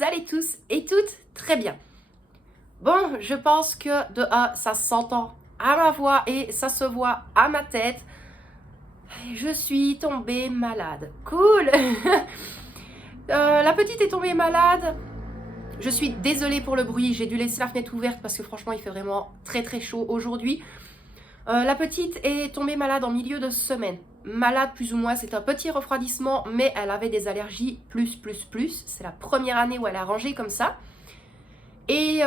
allez tous et toutes très bien. Bon, je pense que de A, ça s'entend à ma voix et ça se voit à ma tête. Je suis tombée malade. Cool. La petite est tombée malade. Je suis désolée pour le bruit, j'ai dû laisser la fenêtre ouverte parce que franchement il fait vraiment très très chaud aujourd'hui. La petite est tombée malade en milieu de semaine. Malade plus ou moins, c'est un petit refroidissement, mais elle avait des allergies plus. C'est la première année où elle a rangé comme ça. Et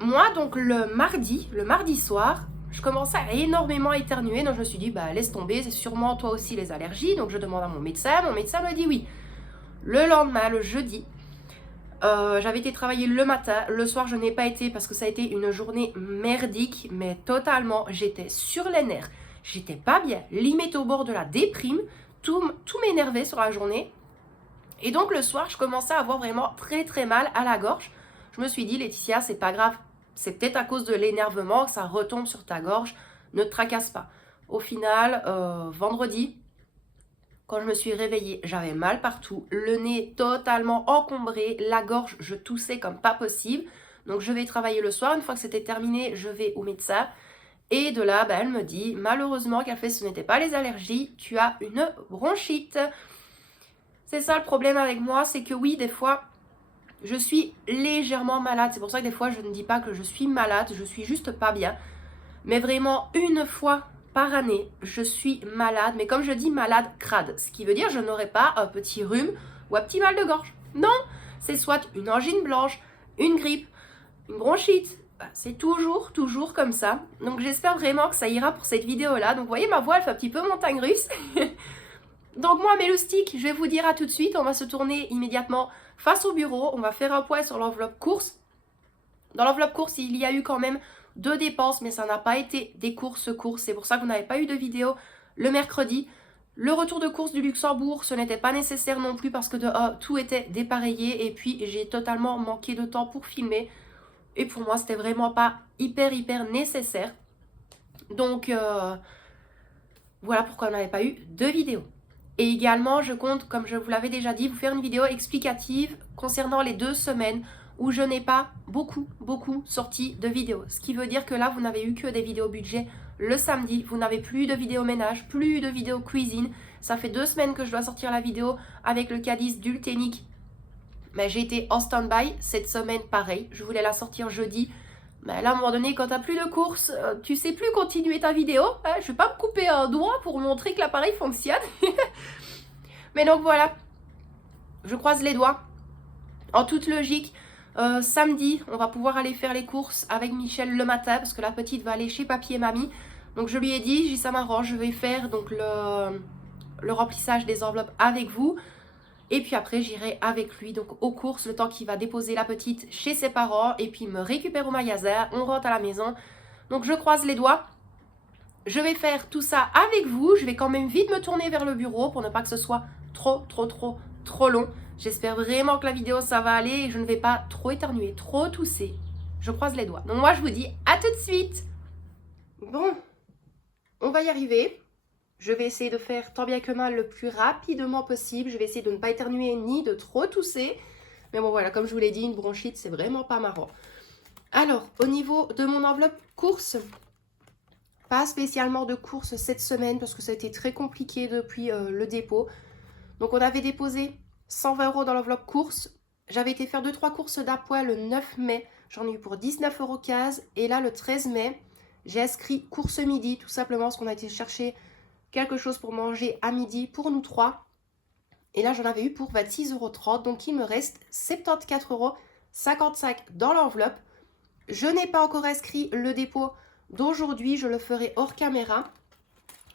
moi, donc le mardi soir, je commençais à énormément éternuer. Donc je me suis dit, bah laisse tomber, c'est sûrement toi aussi les allergies. Donc je demande à mon médecin me dit oui. Le lendemain, le jeudi, j'avais été travailler le matin, le soir je n'ai pas été parce que ça a été une journée merdique, mais totalement, j'étais sur les nerfs, j'étais pas bien, limite au bord de la déprime, tout m'énervait sur la journée. Et donc le soir, je commençais à avoir vraiment très mal à la gorge. Je me suis dit, Laetitia, c'est pas grave, c'est peut-être à cause de l'énervement que ça retombe sur ta gorge, ne te tracasse pas. Au final, vendredi, quand je me suis réveillée, j'avais mal partout, le nez totalement encombré, la gorge, je toussais comme pas possible. Donc je vais travailler le soir, une fois que c'était terminé, je vais au médecin. Et de là, elle me dit, malheureusement, qu'elle fait, ce n'était pas les allergies, tu as une bronchite. C'est ça le problème avec moi, c'est que oui, des fois, je suis légèrement malade. C'est pour ça que des fois, je ne dis pas que je suis malade, je suis juste pas bien. Mais vraiment, une fois par année, je suis malade. Mais comme je dis, malade crade. Ce qui veut dire que je n'aurai pas un petit rhume ou un petit mal de gorge. Non, c'est soit une angine blanche, une grippe, une bronchite. C'est toujours comme ça. Donc j'espère vraiment que ça ira pour cette vidéo-là. Donc vous voyez, ma voix, elle fait un petit peu montagne russe. Donc moi, mes loustiques, je vais vous dire à tout de suite. On va se tourner immédiatement face au bureau. On va faire un point sur l'enveloppe course. Dans l'enveloppe course, il y a eu quand même 2 dépenses, mais ça n'a pas été des courses. C'est pour ça que vous n'avez pas eu de vidéo le mercredi. Le retour de course du Luxembourg, ce n'était pas nécessaire non plus parce que tout était dépareillé et puis j'ai totalement manqué de temps pour filmer. Et pour moi, c'était vraiment pas hyper nécessaire. Donc, voilà pourquoi on n'avait pas eu de vidéo. Et également, je compte, comme je vous l'avais déjà dit, vous faire une vidéo explicative concernant les 2 semaines où je n'ai pas beaucoup sorti de vidéos. Ce qui veut dire que là, vous n'avez eu que des vidéos budget le samedi. Vous n'avez plus de vidéos ménage, plus de vidéos cuisine. Ça fait 2 semaines que je dois sortir la vidéo avec le Cadiz d'Ultenic. Mais j'ai été en stand-by. Cette semaine, pareil. Je voulais la sortir jeudi. Mais là, à un moment donné, quand tu n'as plus de course, tu sais plus continuer ta vidéo. Hein, je vais pas me couper un doigt pour montrer que l'appareil fonctionne. Mais donc voilà, je croise les doigts. En toute logique, samedi, on va pouvoir aller faire les courses avec Michel le matin parce que la petite va aller chez papy et mamie. Donc je lui ai dit, ça m'arrange, je vais faire donc le remplissage des enveloppes avec vous. Et puis après, j'irai avec lui donc aux courses le temps qu'il va déposer la petite chez ses parents et puis me récupère au magasin. On rentre à la maison. Donc je croise les doigts. Je vais faire tout ça avec vous. Je vais quand même vite me tourner vers le bureau pour ne pas que ce soit trop long. J'espère vraiment que la vidéo ça va aller et je ne vais pas trop éternuer, trop tousser. Je croise les doigts. Donc moi je vous dis à tout de suite. Bon, on va y arriver. Je vais essayer de faire tant bien que mal le plus rapidement possible. Je vais essayer de ne pas éternuer ni de trop tousser. Mais bon voilà, comme je vous l'ai dit, une bronchite c'est vraiment pas marrant. Alors, au niveau de mon enveloppe course, pas spécialement de course cette semaine parce que ça a été très compliqué depuis le dépôt. Donc on avait déposé 120 € dans l'enveloppe course. J'avais été faire 2-3 courses d'appoint le 9 mai. J'en ai eu pour 19,15 €. Et là, le 13 mai, j'ai inscrit course midi, tout simplement parce qu'on a été chercher quelque chose pour manger à midi pour nous 3. Et là, j'en avais eu pour 26,30 €. Donc, il me reste 74,55 € dans l'enveloppe. Je n'ai pas encore inscrit le dépôt d'aujourd'hui. Je le ferai hors caméra.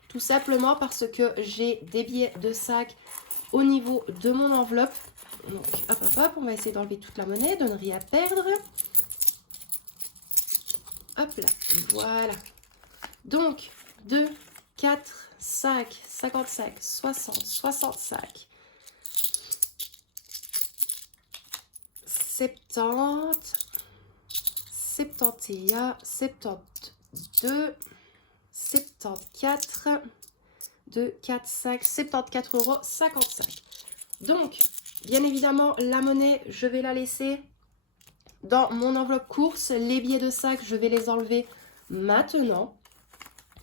Tout simplement parce que j'ai des billets de sac au niveau de mon enveloppe. Donc, hop, on va essayer d'enlever toute la monnaie, de ne rien perdre. Hop là, voilà. Donc, 2, 4, 5, 55, 60, 65, 70, 71, 72, 74, 2, 4, 5, 74,55 €. Donc, Bien évidemment, la monnaie, je vais la laisser dans mon enveloppe course. Les billets de sac, je vais les enlever maintenant.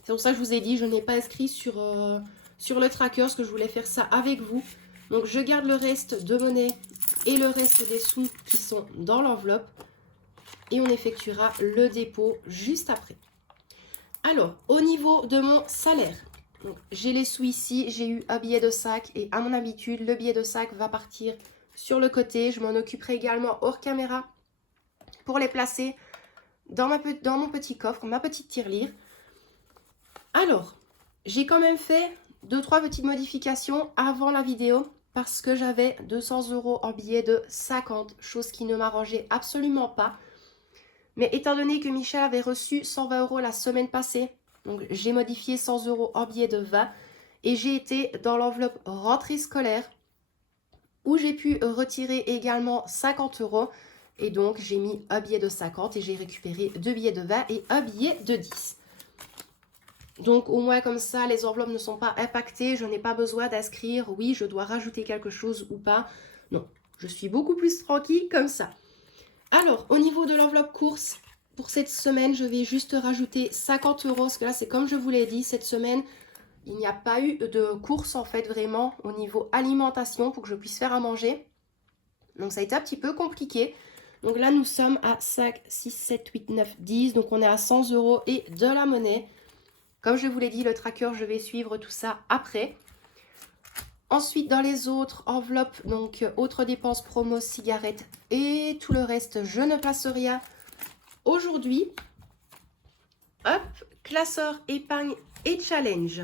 C'est pour ça que je vous ai dit, je n'ai pas inscrit sur le tracker, parce que je voulais faire ça avec vous. Donc, je garde le reste de monnaie et le reste des sous qui sont dans l'enveloppe. Et on effectuera le dépôt juste après. Alors, au niveau de mon salaire, j'ai les sous ici, j'ai eu un billet de sac et à mon habitude, le billet de sac va partir sur le côté. Je m'en occuperai également hors caméra pour les placer dans mon petit coffre, ma petite tirelire. Alors, j'ai quand même fait 2-3 petites modifications avant la vidéo parce que j'avais 200 € en billets de 50, chose qui ne m'arrangeait absolument pas. Mais étant donné que Michel avait reçu 120 € la semaine passée, donc j'ai modifié 100 € en billets de 20 et j'ai été dans l'enveloppe rentrée scolaire où j'ai pu retirer également 50 € et donc j'ai mis un billet de 50 et j'ai récupéré 2 billets de 20 et un billet de 10. Donc au moins comme ça, les enveloppes ne sont pas impactées, je n'ai pas besoin d'inscrire, oui, je dois rajouter quelque chose ou pas. Non, je suis beaucoup plus tranquille comme ça. Alors, au niveau de l'enveloppe course, pour cette semaine, je vais juste rajouter 50 €, parce que là, c'est comme je vous l'ai dit, cette semaine, il n'y a pas eu de course en fait vraiment au niveau alimentation pour que je puisse faire à manger. Donc ça a été un petit peu compliqué. Donc là, nous sommes à 5, 6, 7, 8, 9, 10, donc on est à 100 € et de la monnaie. Comme je vous l'ai dit, le tracker, je vais suivre tout ça après. Ensuite, dans les autres enveloppes, donc autres dépenses, promos, cigarettes et tout le reste, je ne place rien aujourd'hui. Hop, classeur, épargne et challenge.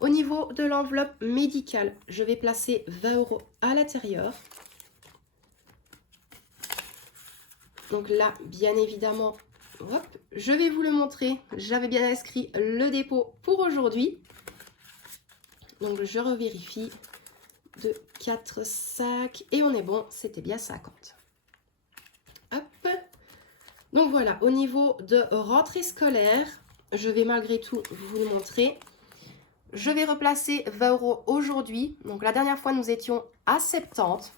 Au niveau de l'enveloppe médicale, je vais placer 20 € à l'intérieur. Donc là, bien évidemment, hop, je vais vous le montrer. J'avais bien inscrit le dépôt pour aujourd'hui. Donc je revérifie. 2, 4, 5 et on est bon, c'était bien 50. Hop. Donc voilà, au niveau de rentrée scolaire, je vais malgré tout vous le montrer. Je vais replacer 20 € aujourd'hui. Donc la dernière fois, nous étions à 70.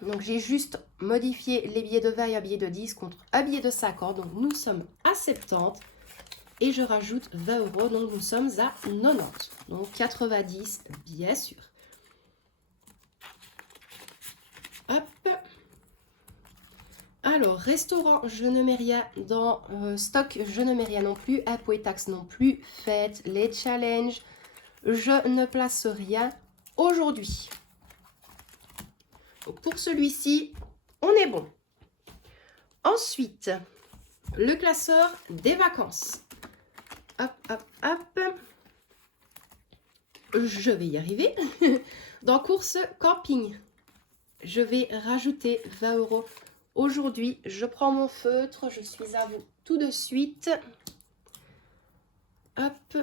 Donc j'ai juste modifié les billets de 20 et un billet de 10 contre un billet de 50. Donc nous sommes à 70. Et je rajoute 20 €. Donc nous sommes à 90. Donc 90, bien sûr. Hop. Alors, restaurant, je ne mets rien. Dans stock, je ne mets rien non plus. Impôts et taxes non plus. Faites les challenges. Je ne place rien aujourd'hui. Pour celui-ci, on est bon. Ensuite, le classeur des vacances. Hop, hop, hop. Je vais y arriver. Dans course camping, je vais rajouter 20 € aujourd'hui. Je prends mon feutre, je suis à vous tout de suite. Hop,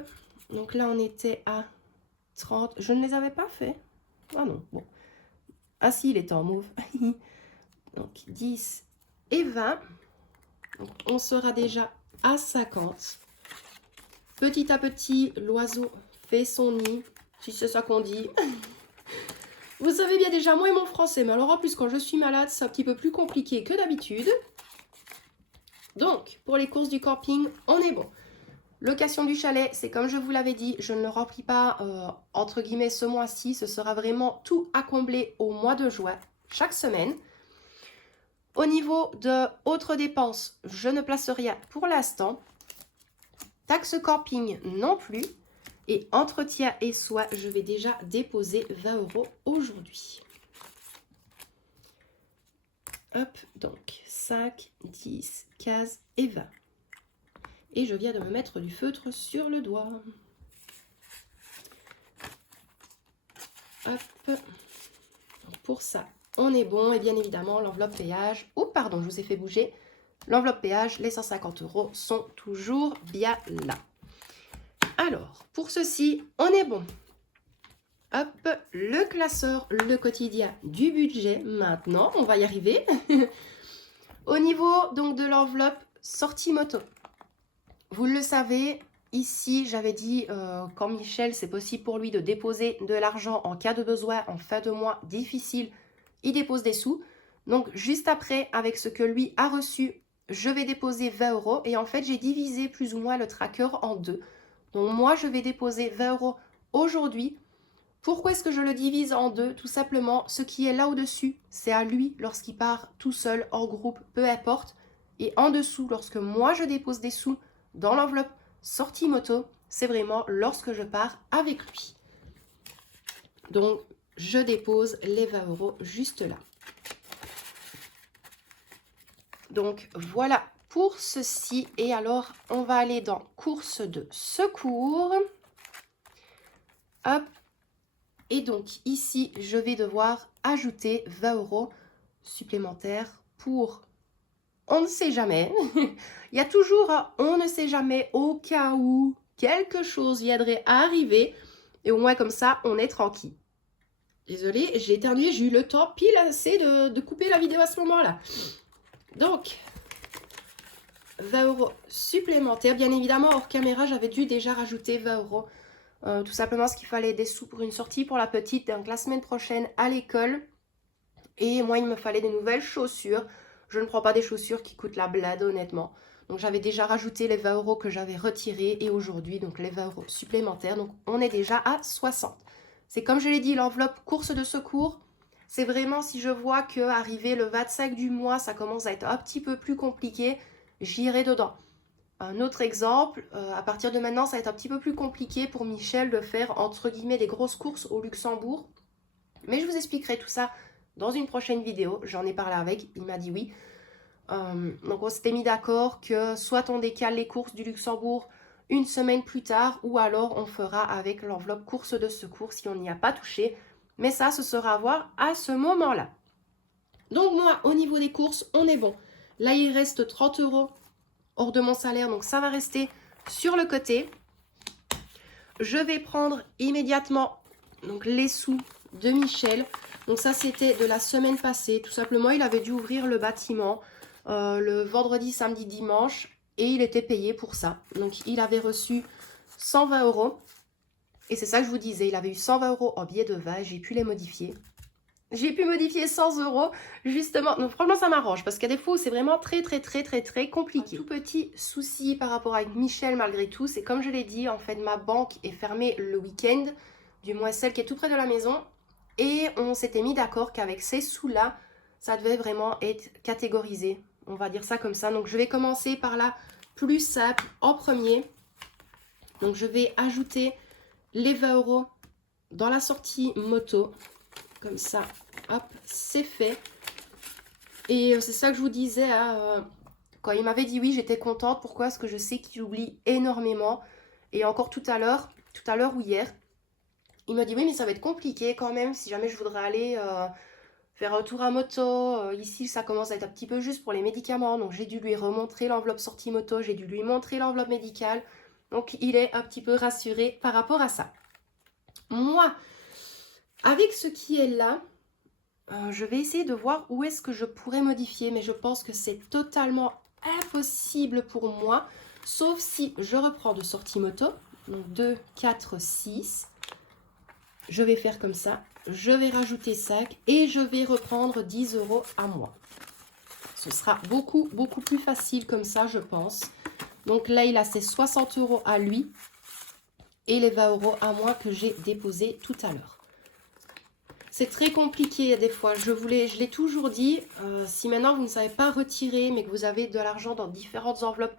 donc là on était à 30. Je ne les avais pas fait. Ah non, bon. Ah si, il était en mauve. Donc 10 et 20. Donc, on sera déjà à 50. Petit à petit, l'oiseau fait son nid, si c'est ça qu'on dit. Vous savez bien déjà, moi et mon français, mais alors en plus quand je suis malade, c'est un petit peu plus compliqué que d'habitude. Donc, pour les courses du camping, on est bon. Location du chalet, c'est comme je vous l'avais dit, je ne le remplis pas entre guillemets ce mois-ci. Ce sera vraiment tout à combler au mois de juin, chaque semaine. Au niveau de autres dépenses, je ne place rien pour l'instant. Taxe camping non plus. Et entretien et soins, je vais déjà déposer 20 € aujourd'hui. Hop, donc 5, 10, 15 et 20. Et je viens de me mettre du feutre sur le doigt. Hop. Donc pour ça, on est bon. Et bien évidemment, l'enveloppe péage. Oh, pardon, je vous ai fait bouger. L'enveloppe péage, les 150 € sont toujours bien là. Alors, pour ceci, on est bon. Hop, le classeur, le quotidien du budget. Maintenant, on va y arriver. Au niveau donc de l'enveloppe sortie moto. Vous le savez, Ici, j'avais dit, quand Michel, c'est possible pour lui de déposer de l'argent en cas de besoin, en fin de mois difficile, il dépose des sous. Donc, juste après, avec ce que lui a reçu, je vais déposer 20 euros. Et en fait, j'ai divisé plus ou moins le tracker en deux. Donc, moi, je vais déposer 20 euros aujourd'hui. Pourquoi est-ce que je le divise en deux? Tout simplement, ce qui est là au-dessus, c'est à lui lorsqu'il part tout seul, en groupe, peu importe. Et en dessous, lorsque moi, je dépose des sous dans l'enveloppe sortie moto, c'est vraiment lorsque je pars avec lui. Donc, je dépose les 20 euros juste là. Donc, voilà pour ceci. Et alors, on va aller dans course de secours. Hop. Et donc, ici, je vais devoir ajouter 20 euros supplémentaires pour... On ne sait jamais. Il y a toujours un on ne sait jamais au cas où quelque chose viendrait à arriver. Et au moins comme ça, on est tranquille. Désolée, j'ai éternué, j'ai eu le temps pile assez de couper la vidéo à ce moment-là. Donc, 20 euros supplémentaires. Bien évidemment, hors caméra, j'avais dû déjà rajouter 20 euros. Tout simplement parce qu'il fallait des sous pour une sortie pour la petite. Donc, la semaine prochaine à l'école. Et moi, il me fallait des nouvelles chaussures. Je ne prends pas des chaussures qui coûtent la blade, honnêtement. Donc, j'avais déjà rajouté les 20 euros que j'avais retirés. Et aujourd'hui, donc les 20 euros supplémentaires. Donc, on est déjà à 60. C'est comme je l'ai dit, l'enveloppe course de secours. C'est vraiment si je vois qu'arriver le 25 du mois, ça commence à être un petit peu plus compliqué, j'irai dedans. Un autre exemple, à partir de maintenant, ça va être un petit peu plus compliqué pour Michel de faire, entre guillemets, des grosses courses au Luxembourg. Mais je vous expliquerai tout ça dans une prochaine vidéo. J'en ai parlé avec, il m'a dit oui. Donc on s'était mis d'accord que soit on décale les courses du Luxembourg une semaine plus tard, ou alors on fera avec l'enveloppe course de secours si on n'y a pas touché. Mais ça, ce sera à voir à ce moment-là. Donc moi, au niveau des courses, on est bon. Là, il reste 30 euros hors de mon salaire, donc ça va rester sur le côté. Je vais prendre immédiatement donc, les sous de Michel. Donc ça, c'était de la semaine passée. Tout simplement, il avait dû ouvrir le bâtiment le vendredi, samedi, dimanche. Et il était payé pour ça. Donc, il avait reçu 120 euros. Et c'est ça que je vous disais. Il avait eu 120 euros en billets de vin. J'ai pu les modifier. J'ai pu modifier 100 euros, justement. Donc, franchement, ça m'arrange. Parce qu'il y a des fois où c'est vraiment très compliqué. Un tout petit souci par rapport avec Michel, malgré tout. C'est comme je l'ai dit, en fait, ma banque est fermée le week-end. Du moins, celle qui est tout près de la maison. Et on s'était mis d'accord qu'avec ces sous-là, ça devait vraiment être catégorisé. On va dire ça comme ça. Donc, je vais commencer par la plus simple en premier. Donc, je vais ajouter les 20 euros dans la sortie moto. Comme ça, hop, c'est fait. Et c'est ça que je vous disais, hein, quand il m'avait dit oui, j'étais contente. Pourquoi? Parce que je sais qu'il oublie énormément. Et encore tout à l'heure ou hier, il m'a dit oui, mais ça va être compliqué quand même si jamais je voudrais aller faire un tour à moto. Ici, ça commence à être un petit peu juste pour les médicaments. Donc, j'ai dû lui remontrer l'enveloppe sortie moto. J'ai dû lui montrer l'enveloppe médicale. Donc, il est un petit peu rassuré par rapport à ça. Moi, avec ce qui est là, je vais essayer de voir où est-ce que je pourrais modifier. Mais je pense que c'est totalement impossible pour moi. Sauf si je reprends de sortie moto. Donc, 2, 4, 6. Je vais faire comme ça. Je vais rajouter 5 et je vais reprendre 10 euros à moi. Ce sera beaucoup plus facile comme ça, je pense. Donc là, il a ses 60 euros à lui et les 20 euros à moi que j'ai déposé tout à l'heure. C'est très compliqué des fois. Je l'ai toujours dit. Si maintenant vous ne savez pas retirer, mais que vous avez de l'argent dans différentes enveloppes,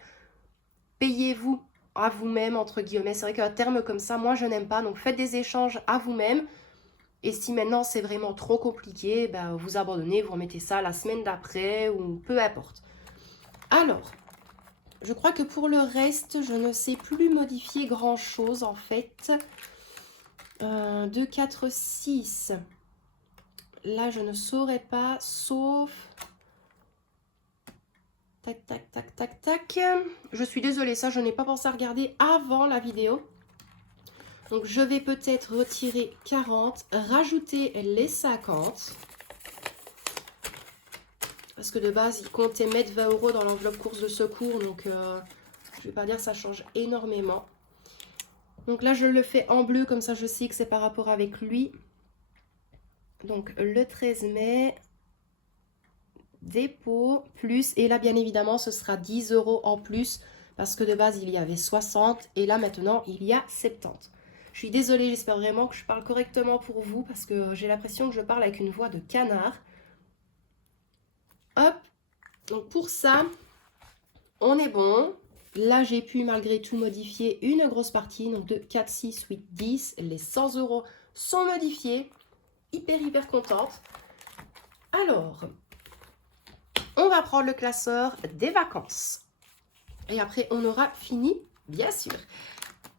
payez-vous à vous-même, entre guillemets. C'est vrai qu'un terme comme ça, moi, je n'aime pas. Donc, faites des échanges à vous-même. Et si maintenant, c'est vraiment trop compliqué, ben, vous abandonnez, vous remettez ça la semaine d'après ou peu importe. Alors, je crois que pour le reste, je ne sais plus modifier grand-chose, en fait. 2, 4, 6. Là, je ne saurais pas, sauf... Tac, tac, tac, tac, tac. Je suis désolée, ça, je n'ai pas pensé à regarder avant la vidéo. Donc, je vais peut-être retirer 40, rajouter les 50. Parce que de base, il comptait mettre 20 euros dans l'enveloppe course de secours. Donc, je ne vais pas dire que ça change énormément. Donc là, je le fais en bleu, comme ça je sais que c'est par rapport avec lui. Donc le 13 mai, dépôt, plus, et là bien évidemment ce sera 10 € en plus, parce que de base il y avait 60, et là maintenant il y a 70. Je suis désolée, j'espère vraiment que je parle correctement pour vous, parce que j'ai l'impression que je parle avec une voix de canard. Hop, donc pour ça, on est bon. Là, j'ai pu malgré tout modifier une grosse partie, donc de 4, 6, 8, 10. Les 100 € sont modifiés. Hyper contente. Alors, on va prendre le classeur des vacances. Et après, on aura fini, bien sûr.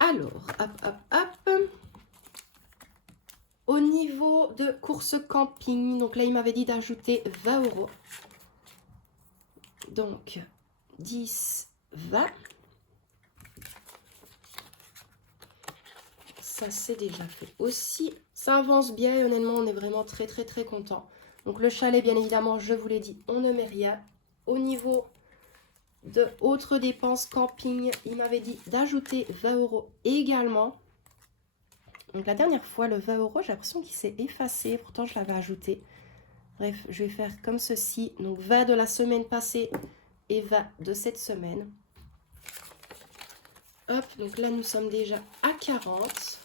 Alors, hop. Au niveau de course camping, donc là, il m'avait dit d'ajouter 20 €. Donc, 10, 20. Ça, c'est déjà fait aussi. Ça avance bien et honnêtement, on est vraiment très content. Donc, le chalet, bien évidemment, je vous l'ai dit, on ne met rien. Au niveau de autres dépenses camping, il m'avait dit d'ajouter 20 € également. Donc, la dernière fois, le 20 €, j'ai l'impression qu'il s'est effacé. Pourtant, je l'avais ajouté. Bref, je vais faire comme ceci. Donc, 20 de la semaine passée et 20 de cette semaine. Hop, donc là, nous sommes déjà à 40.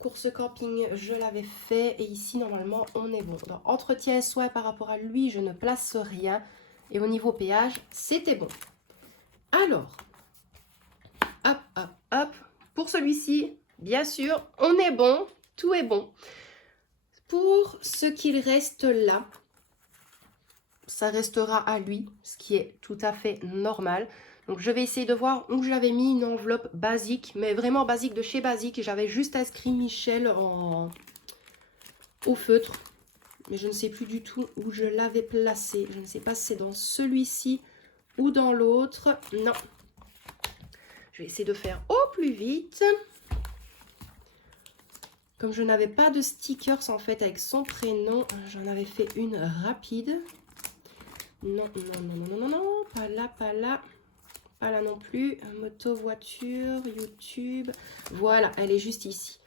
Course camping, je l'avais fait. Et ici, normalement, on est bon. Dans entretien et soins par rapport à lui, je ne place rien. Et au niveau péage, c'était bon. Alors, hop. Pour celui-ci, bien sûr, on est bon. Tout est bon. Pour ce qu'il reste là, ça restera à lui, ce qui est tout à fait normal. Donc, je vais essayer de voir où j'avais mis une enveloppe basique, mais vraiment basique de chez Basique. J'avais juste inscrit Michel au feutre, mais je ne sais plus du tout où je l'avais placé. Je ne sais pas si c'est dans celui-ci ou dans l'autre. Non. Je vais essayer de faire au plus vite. Comme je n'avais pas de stickers en fait avec son prénom, j'en avais fait une rapide. Non, pas là. Pas là non plus. Moto, voiture, YouTube. Voilà, elle est juste ici.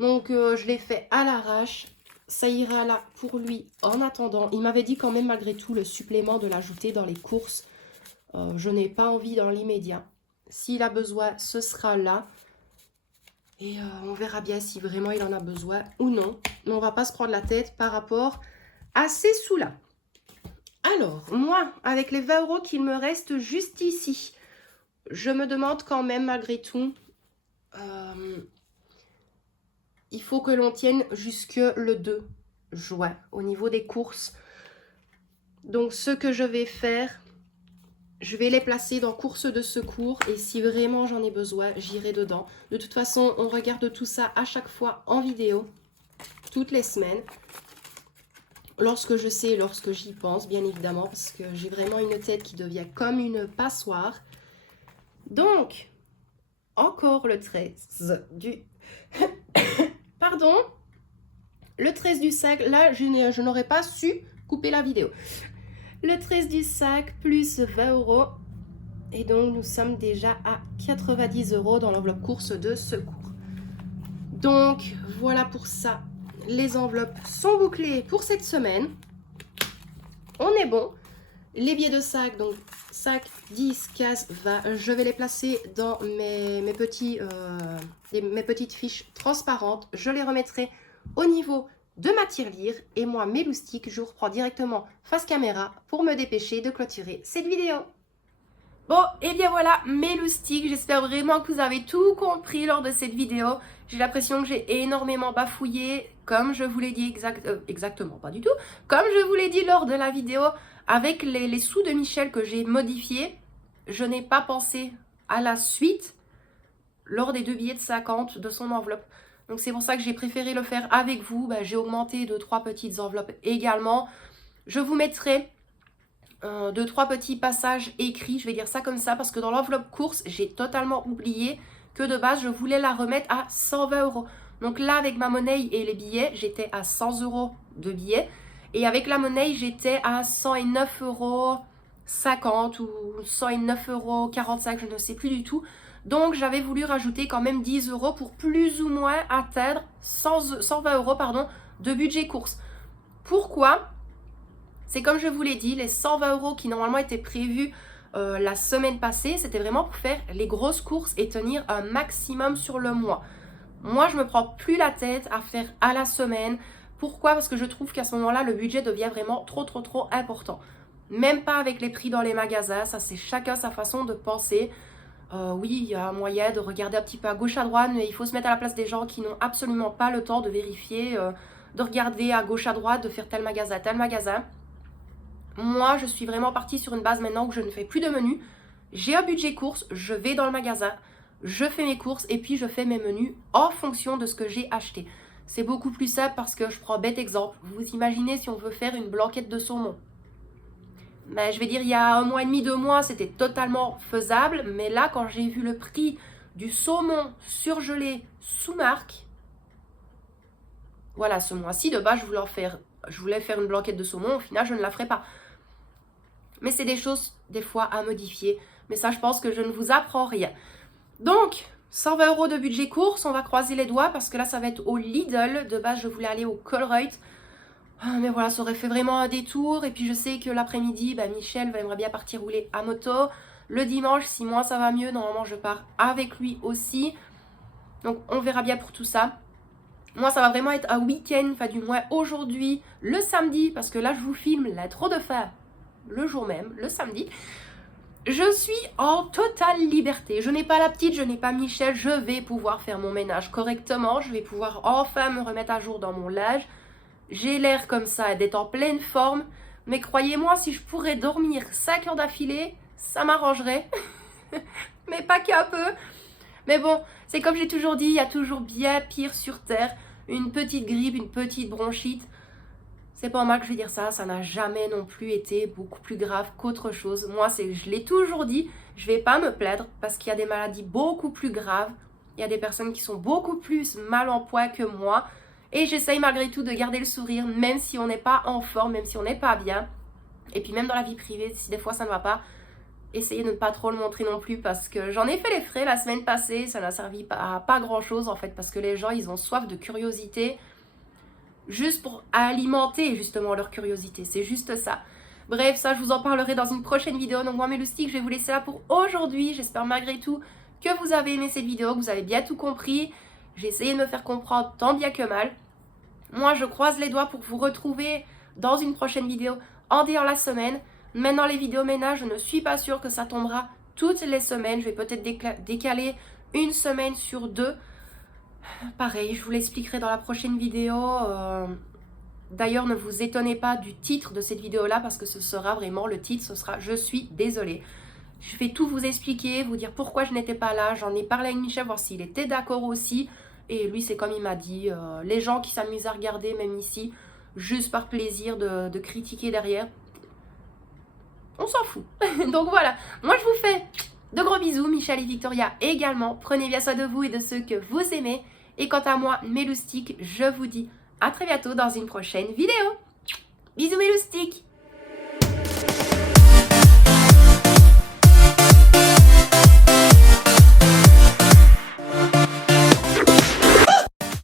Donc, je l'ai fait à l'arrache. Ça ira là pour lui en attendant. Il m'avait dit quand même malgré tout le supplément de l'ajouter dans les courses. Je n'ai pas envie dans l'immédiat. S'il a besoin, ce sera là. Et on verra bien si vraiment il en a besoin ou non. Mais on va pas se prendre la tête par rapport à ces sous-là. Alors, moi, avec les 20 € qu'il me reste juste ici, je me demande quand même, malgré tout, il faut que l'on tienne jusque le 2 juin au niveau des courses. Donc, ce que je vais faire, je vais les placer dans courses de secours et si vraiment j'en ai besoin, j'irai dedans. De toute façon, on regarde tout ça à chaque fois en vidéo, toutes les semaines. Lorsque je sais, lorsque j'y pense, bien évidemment, parce que j'ai vraiment une tête qui devient comme une passoire. Donc, encore le 13 du... Pardon. Le 13 du sac, là, je n'aurais pas su couper la vidéo. Le 13 du sac, plus 20 €. Et donc, nous sommes déjà à 90 € dans l'enveloppe course de secours. Donc, voilà pour ça. Les enveloppes sont bouclées pour cette semaine. On est bon. Les billets de sac, donc sac 10, 15, 20, je vais les placer dans mes petites fiches transparentes. Je les remettrai au niveau de ma tirelire. Et moi, mes loustiques, je vous reprends directement face caméra pour me dépêcher de clôturer cette vidéo. Bon, et bien voilà, mes loustiques, j'espère vraiment que vous avez tout compris lors de cette vidéo. J'ai l'impression que j'ai énormément bafouillé, comme je vous l'ai dit exactement, pas du tout. Comme je vous l'ai dit lors de la vidéo, avec les sous de Michel que j'ai modifiés, je n'ai pas pensé à la suite lors des 2 billets de 50 de son enveloppe. Donc c'est pour ça que j'ai préféré le faire avec vous. Ben, j'ai augmenté 2-3 petites enveloppes également. Je vous mettrai 2-3 petits passages écrits, je vais dire ça comme ça, parce que dans l'enveloppe course, j'ai totalement oublié que de base, je voulais la remettre à 120 €. Donc là, avec ma monnaie et les billets, j'étais à 100 € de billets. Et avec la monnaie, j'étais à 109,50 €. 109,50 ou 109,45 €, je ne sais plus du tout. Donc j'avais voulu rajouter quand même 10 € pour plus ou moins atteindre 120 € pardon, de budget course. Pourquoi? C'est comme je vous l'ai dit, les 120 € qui normalement étaient prévus la semaine passée, c'était vraiment pour faire les grosses courses et tenir un maximum sur le mois. Moi, je me prends plus la tête à faire à la semaine. Pourquoi? Parce que je trouve qu'à ce moment-là, le budget devient vraiment trop important. Même pas avec les prix dans les magasins, ça c'est chacun sa façon de penser. Oui, il y a un moyen de regarder un petit peu à gauche, à droite, mais il faut se mettre à la place des gens qui n'ont absolument pas le temps de vérifier, de regarder à gauche, à droite, de faire tel magasin, tel magasin. Moi, je suis vraiment partie sur une base maintenant où je ne fais plus de menus. J'ai un budget course, je vais dans le magasin, je fais mes courses et puis je fais mes menus en fonction de ce que j'ai acheté. C'est beaucoup plus simple parce que je prends bête exemple. Vous imaginez si on veut faire une blanquette de saumon. Ben, je vais dire, il y a 1 mois et demi, 2 mois, c'était totalement faisable. Mais là, quand j'ai vu le prix du saumon surgelé sous marque, voilà, ce mois-ci, de base, je voulais faire une blanquette de saumon. Au final, je ne la ferai pas. Mais c'est des choses, des fois, à modifier. Mais ça, je pense que je ne vous apprends rien. Donc, 120 € de budget course, on va croiser les doigts parce que là, ça va être au Lidl. De base, je voulais aller au Colruyt. Mais voilà, ça aurait fait vraiment un détour. Et puis, je sais que l'après-midi, Michel aimerait bien partir rouler à moto. Le dimanche, si moi, ça va mieux, normalement, je pars avec lui aussi. Donc, on verra bien pour tout ça. Moi, ça va vraiment être un week-end, enfin, du moins aujourd'hui, le samedi, parce que là, je vous filme l'intro de fin le jour même, le samedi. Je suis en totale liberté. Je n'ai pas la petite, je n'ai pas Michel. Je vais pouvoir faire mon ménage correctement. Je vais pouvoir enfin me remettre à jour dans mon linge. J'ai l'air comme ça d'être en pleine forme. Mais croyez-moi, si je pourrais dormir 5 heures d'affilée, ça m'arrangerait. Mais pas qu'un peu. Mais bon, c'est comme j'ai toujours dit, il y a toujours bien pire sur Terre. Une petite grippe, une petite bronchite. C'est pas mal que je vais dire ça, ça n'a jamais non plus été beaucoup plus grave qu'autre chose. Moi, je l'ai toujours dit, je vais pas me plaindre parce qu'il y a des maladies beaucoup plus graves. Il y a des personnes qui sont beaucoup plus mal en point que moi. Et j'essaye malgré tout de garder le sourire, même si on n'est pas en forme, même si on n'est pas bien. Et puis même dans la vie privée, si des fois ça ne va pas, essayez de ne pas trop le montrer non plus parce que j'en ai fait les frais la semaine passée. Ça n'a servi à pas grand chose en fait parce que les gens, ils ont soif de curiosité. Juste pour alimenter justement leur curiosité, c'est juste ça. Bref, ça je vous en parlerai dans une prochaine vidéo. Donc moi mes loustiques, je vais vous laisser là pour aujourd'hui. J'espère malgré tout que vous avez aimé cette vidéo, que vous avez bien tout compris. J'ai essayé de me faire comprendre tant bien que mal. Moi je croise les doigts pour vous retrouver dans une prochaine vidéo en dehors la semaine. Maintenant les vidéos ménage, je ne suis pas sûre que ça tombera toutes les semaines. Je vais peut-être décaler une semaine sur 2. Pareil, je vous l'expliquerai dans la prochaine vidéo. D'ailleurs, ne vous étonnez pas du titre de cette vidéo-là parce que ce sera vraiment le titre, ce sera « Je suis désolée ». Je vais tout vous expliquer, vous dire pourquoi je n'étais pas là. J'en ai parlé avec Michel, voir s'il était d'accord aussi. Et lui, c'est comme il m'a dit, les gens qui s'amusent à regarder, même ici, juste par plaisir de critiquer derrière, on s'en fout. Donc voilà, moi je vous fais de gros bisous, Michel et Victoria également. Prenez bien soin de vous et de ceux que vous aimez. Et quant à moi, mes loustiques, je vous dis à très bientôt dans une prochaine vidéo. Bisous mes loustiques!